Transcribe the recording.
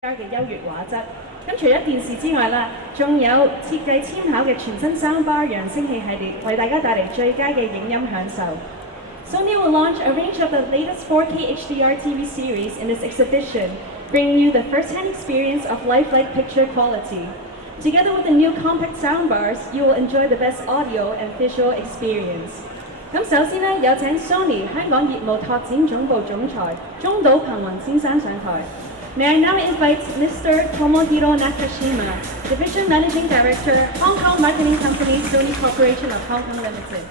家嘅優越畫質。咁除咗電視之外啦，仲有設計參考嘅全新 soundbar 揚聲器系列，為大家帶嚟最佳嘅影音享受。Sony will launch a range of the latest 4K HDR TV series in this exhibition, bringing you the first-hand experience of lifelike picture quality. Together with the new compact soundbars, you will enjoy the best audio and visual experience. 咁首先呢，有請 Sony 香港業務拓展總部總裁中島憑雲先生上台。May I now invite Mr. Tomohiro Nakashima, Division Managing Director, Hong Kong Marketing Company, Sony Corporation of Hong Kong Limited.